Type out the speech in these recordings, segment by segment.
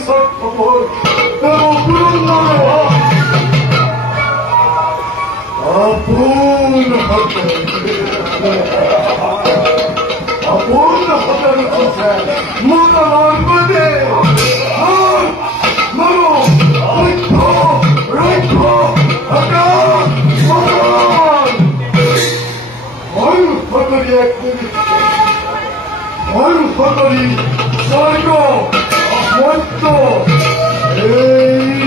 স্বার্থপর এবং পুরন্দরে আপন হাতে রেখেছে মোতালার বাদে মারো রেখো রেখো আকাশ সমান ময়ূর ফটরি এক মিনিট ময়ূর ফটরি স্বর্গ মধ্য এই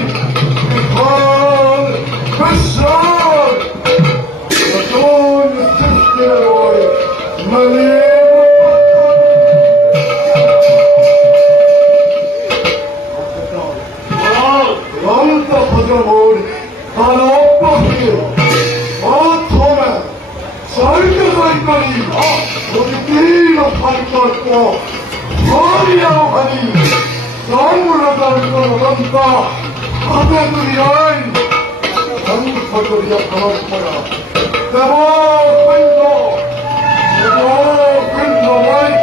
বিফল বিশ্বর নতুন সৃষ্টির ওই মালিক রন্ত ভজমোর কালপ্রভৃতি অথমে সর্গজয়কারী প্রতিদিন ভারতর্ক হরিয়াও ভারী রামরাজার গণতন্ত্র হাতে তুলি আইন ধ্বংস করিয়া পরম্পরা দেবপিণ্ডময়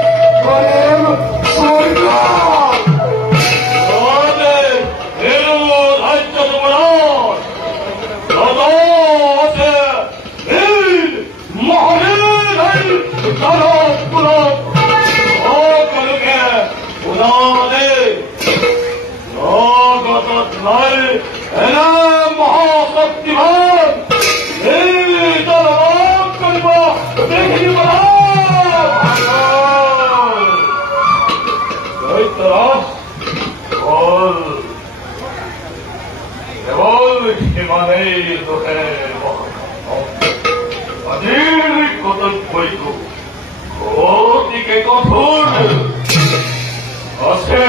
করেন স্বর্গ মহাশক্তিমান কেবল সীমানেই তোকে কর্তব্য অতিকে কঠোর আছে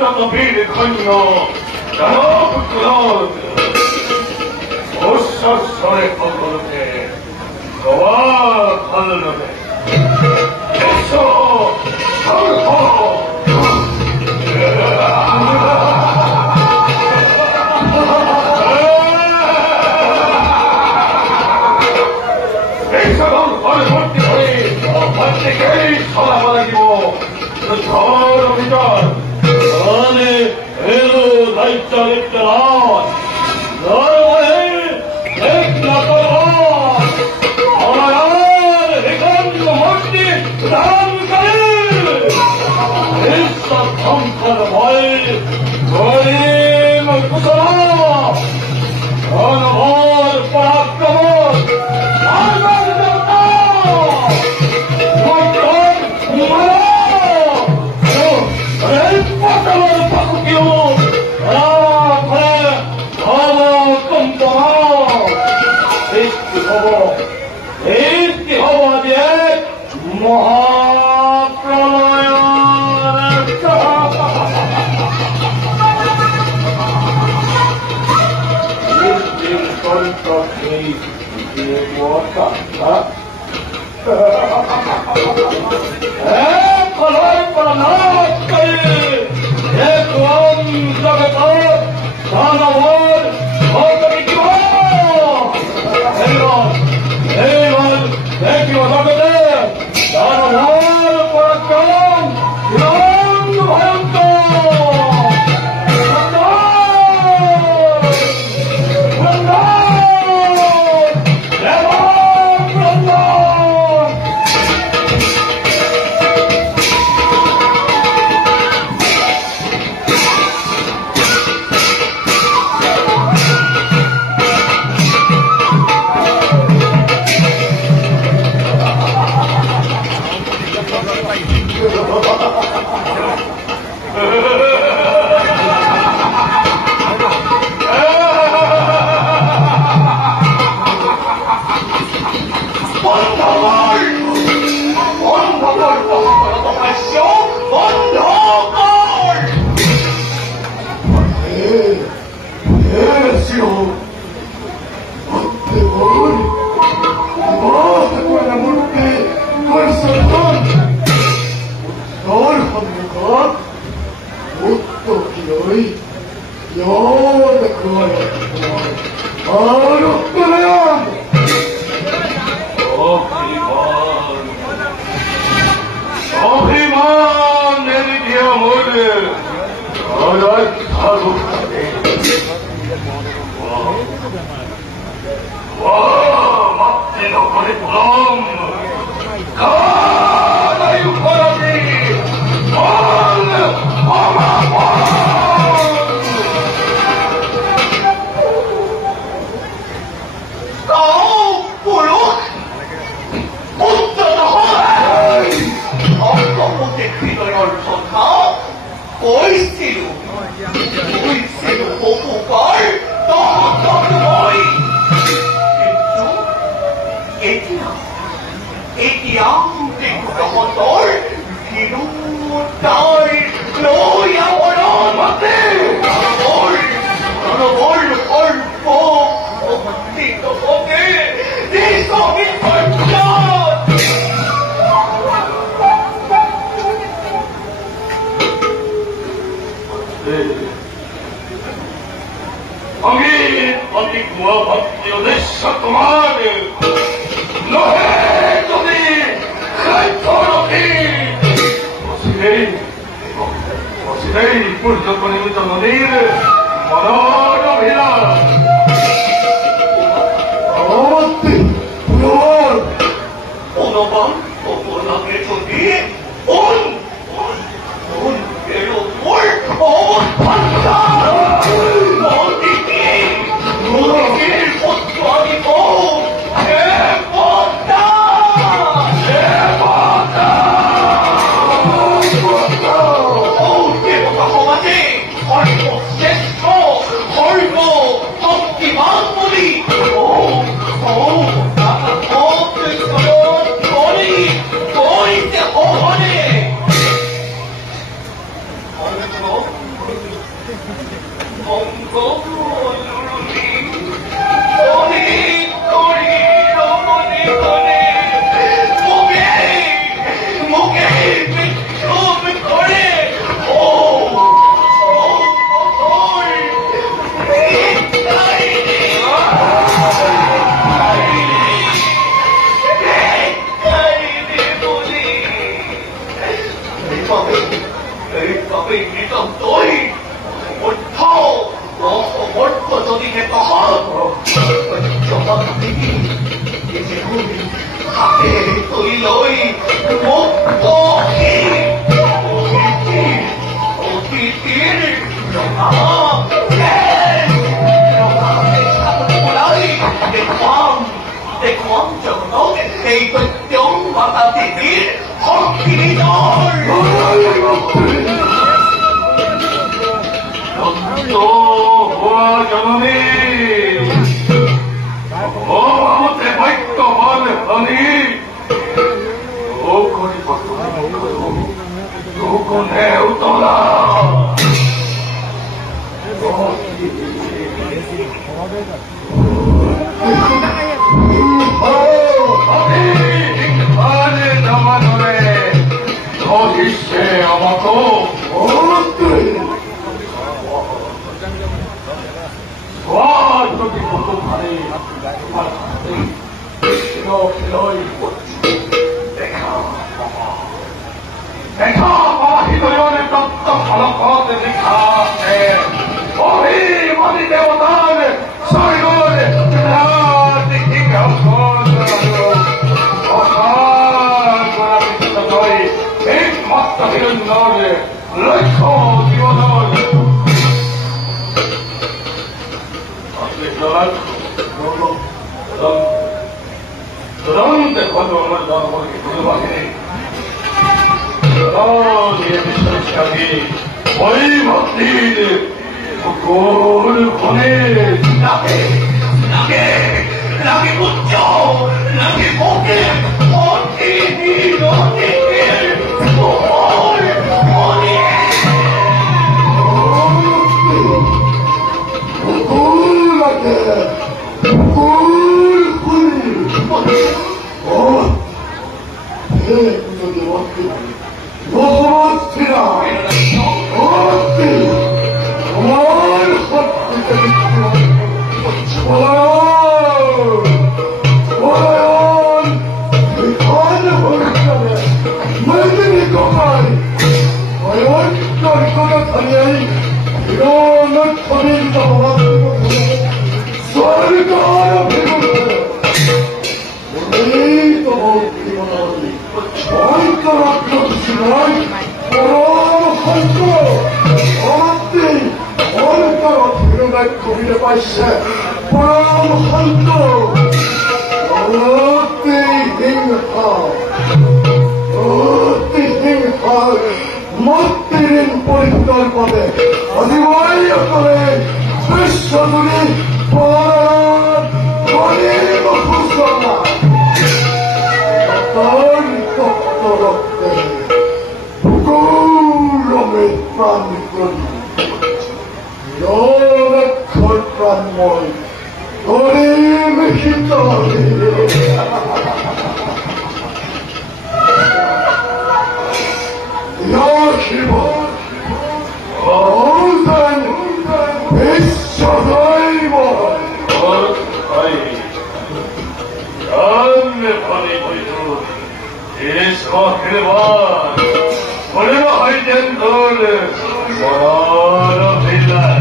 তত বীর খণ্ড উচ্চস্বরে সকলকে ভাল নদে পরবর্তী করে প্রত্যেকেই সলাব লাগিব ঝড় অভিযান এলো দায়িত্ব লিপ্ত ধ্বংসর ভয় গরিম কুশল পরাক্রম অভিমান Come on! कर्कटथानियाई 이런 터빈다 와가지고 스월가로 배고프다 우리도 피곤하니 절대로 그렇지만 그런 한쪽 어때 얼가로 들어갈 거리를 마시세 그런 한쪽 어때 행하 못되는 버리던 밤에 어디 와이었더니 불셔들이 버리고 부숴라 어떤 똑똑똑대 부끄러움의 땀이군 연약한 뭘 어림의 힘들이 여기보 어우산 배셔서이보 어이 안내 파리보이도 예수와 그래봐 우리가 할땐 너를 뭐라 빌라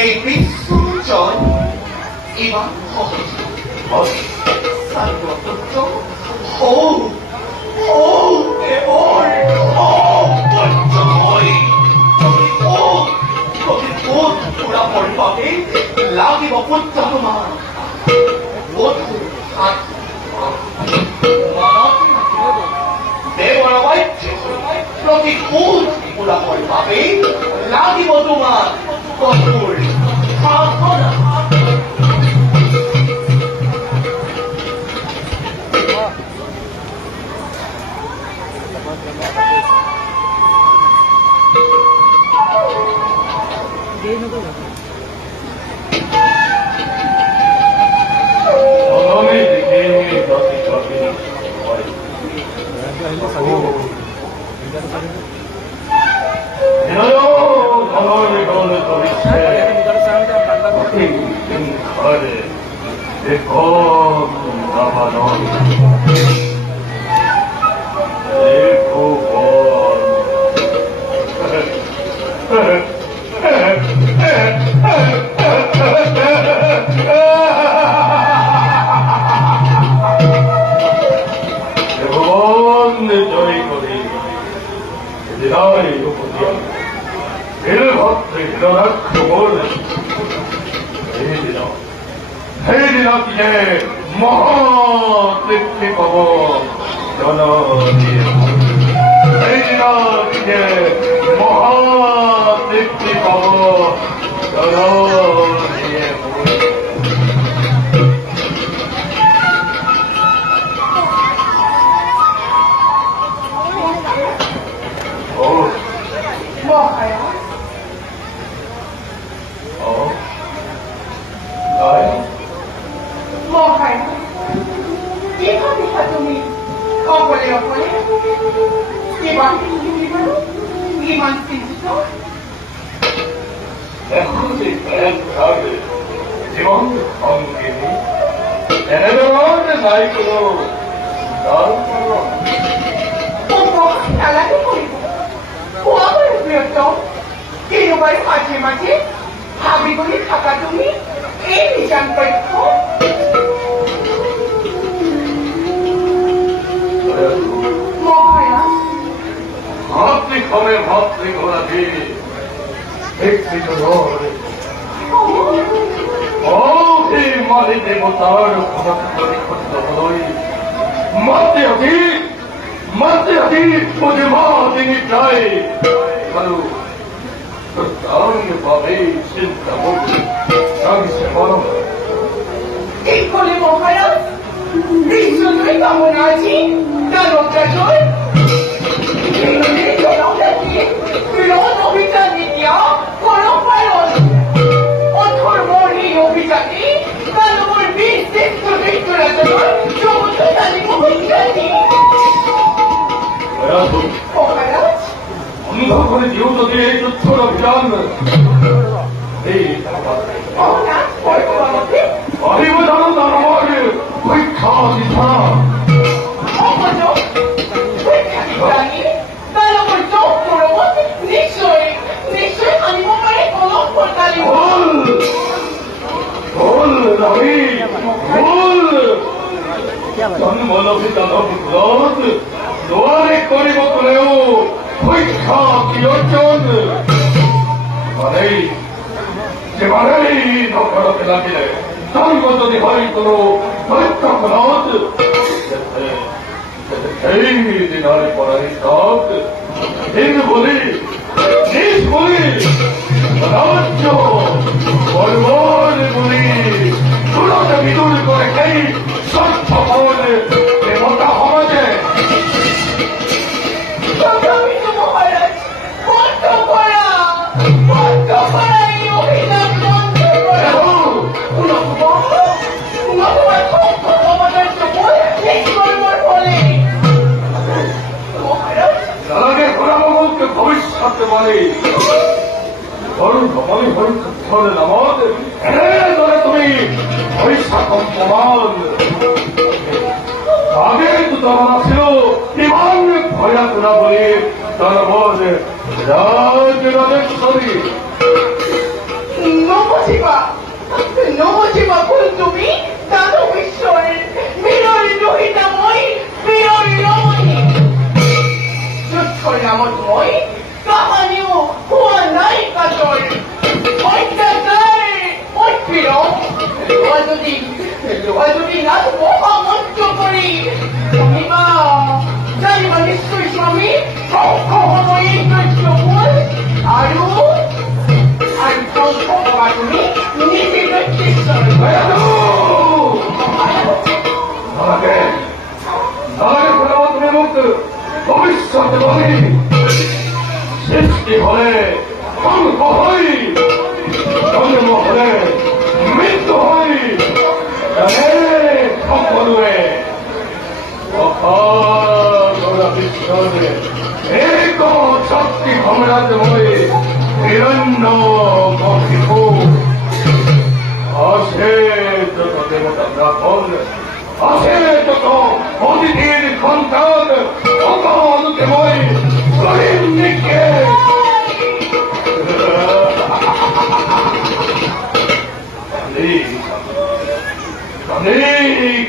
এই বিশ্বজন ইমান সহজ সর্বপুত্র কেবল পুরা পরিবারে লাগিব পুত্র তোমার দেৱৰ বাক্য প্ৰতিকূল পুৰা পৰিবাৰে লাগিব তোমাৰ কঠোৰ সাধনা Explico, no. পানি দেবতার খণ্ড হলই মাতে আদি বুঝে মা তিনি চাই কারো ভাবে চিন্তা করছে আমি সে বলো ঠিক করে মহারাজ বিশ্বজয় কেমন আছি তার অত্যাচার বিরোধ অভিযান দিয়া করো পালন অধর্মর এই অভিযানে কালোর বীর শ্রেষ্ঠ বিশ্বরাচর সমুদ্র জানি অভিযানী মহারাজ অন্ধ করে দিও যদি এই যুদ্ধর অভিযান এই মহারাজ বর্তমানে অভিযান আমার পরীক্ষা দিশা 노안의 거리 먹고래요 호이카 기어전 말에이 제발에이 너가라 대답이네 다른 것들이 허이도로 허이카고 나왔드 에이 나를 보라니까 니는 보니 나왔죠 얼마나 보니 불러서 미도를 거래 에이 설쳐 보니 내 못다 허마제 나라게 돌아보고 그 법을 시작해봐니 너를 너만이 벌 급선을 남아왔대 에이 너네 तुम्이 거의 사건포만 가게도 떠나세요 이만 버야 돌아보니 너는 뭐지 라지라는 소리 넘어지마 본tum이 나도 위쇼를 미로를 누이다 모이 미로를 넘어니 주철 나머지 모이 까마니오 후원 나이까절 어이까절 어이피로 와주디 나도 뭐가 먼저 버리 자리가 있을 사람이 덕허허의 결정을 아유 덕허허가더니 니들을 kis어를 나라게 돌아왔으면 먹듯 법을 시작해봐니 시스기 허래 황허허이 정념어 허래 민도 허이 야네 덕허누에 어허 너라 비치어네 에고 잡기 허물한테 뭐이 이런 너 먹히고 아세 저도 내보다 나건네 아세 저도 어디 뒤에 건다는 어가 어느 게 뭐이 소리니께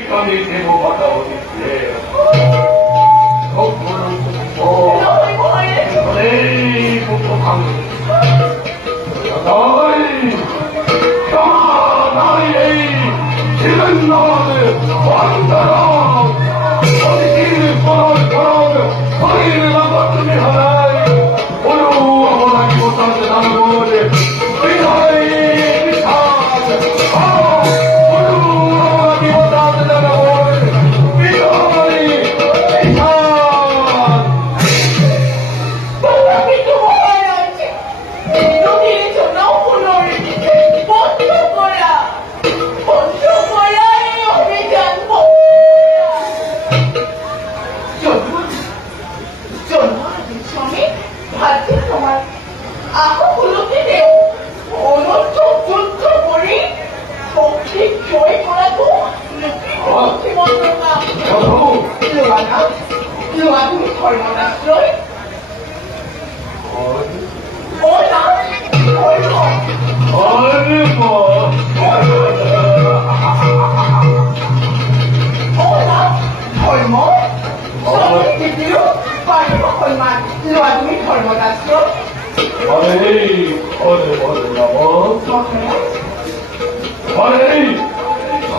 감히 대모받아 어딨지 덕분을 굽고 에이 굽고강 나이 지금 나와서 완다라 어디 뒤를 걸어오며 거리를 나갔더니 하나이 어려워하기 못하는 나는 뭐지 위하이 미사 어려워하기 못하는 나는 뭐지 위하이 미사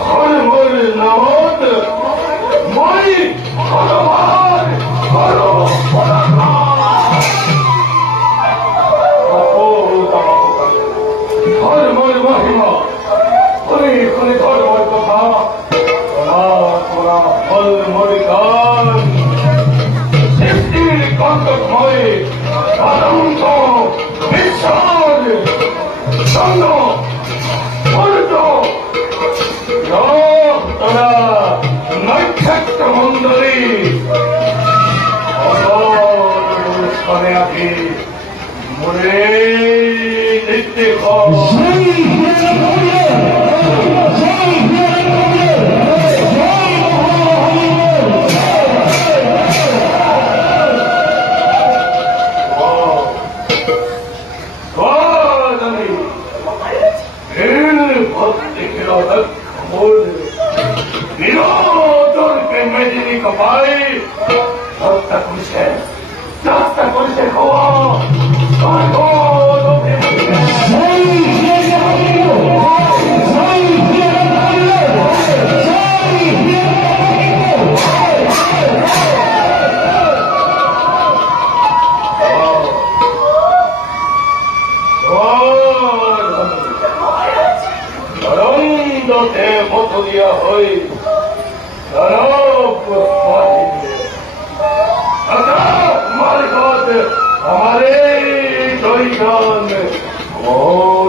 হরমর নদ মই হরবার হর হরমর মহিমা খুনি খুনি ধর্মর কথা তোরা তোরা হরমর গান সৃষ্টির কণ্ঠময় অনন্ত বিশাল চন্দ্র তোরা নক্ষত্র মন্ডলী অনুষ্ঠানে আছি মনে নিত্যে মেদিনী কপাই হত্যা করেছে হওয়া মতো দিয়া হই हमारे दईखान और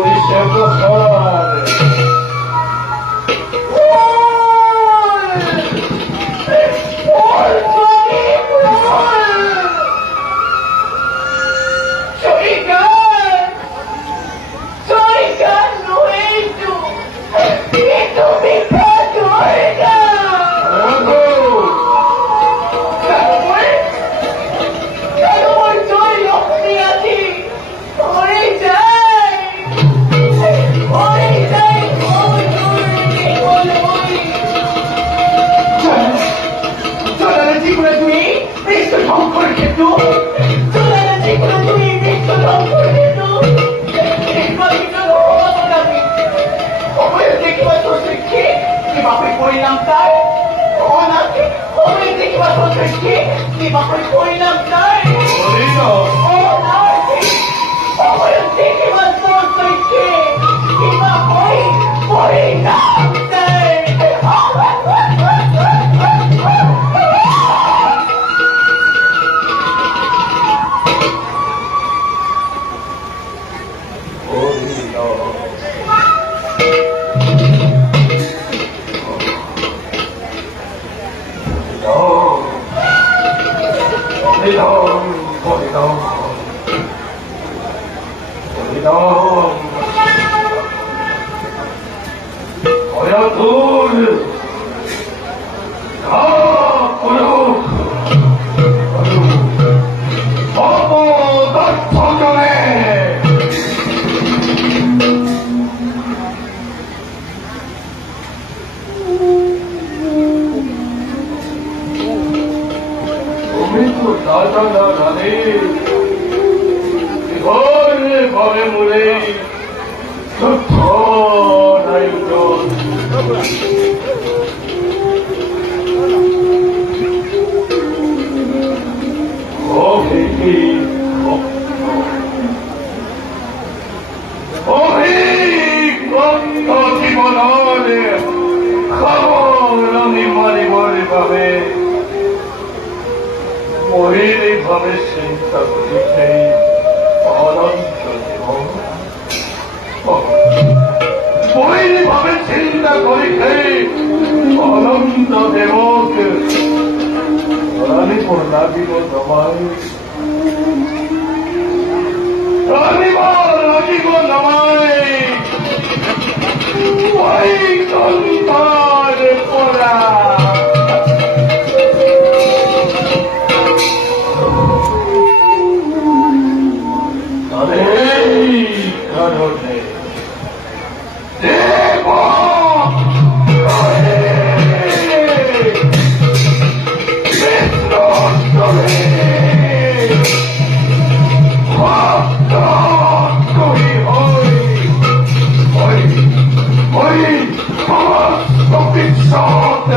ভবিষ্যৎ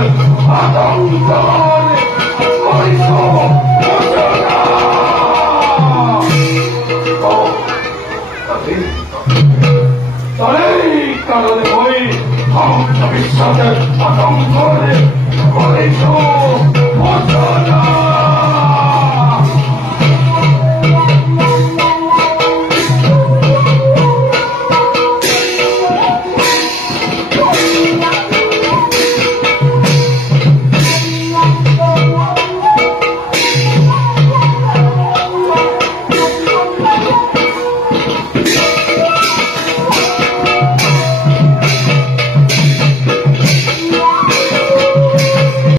আতঙ্কর করিস ঘোষণা। তাই কারণে ওই ভবিষ্যৎ আতঙ্কর করিস ঘোষণা।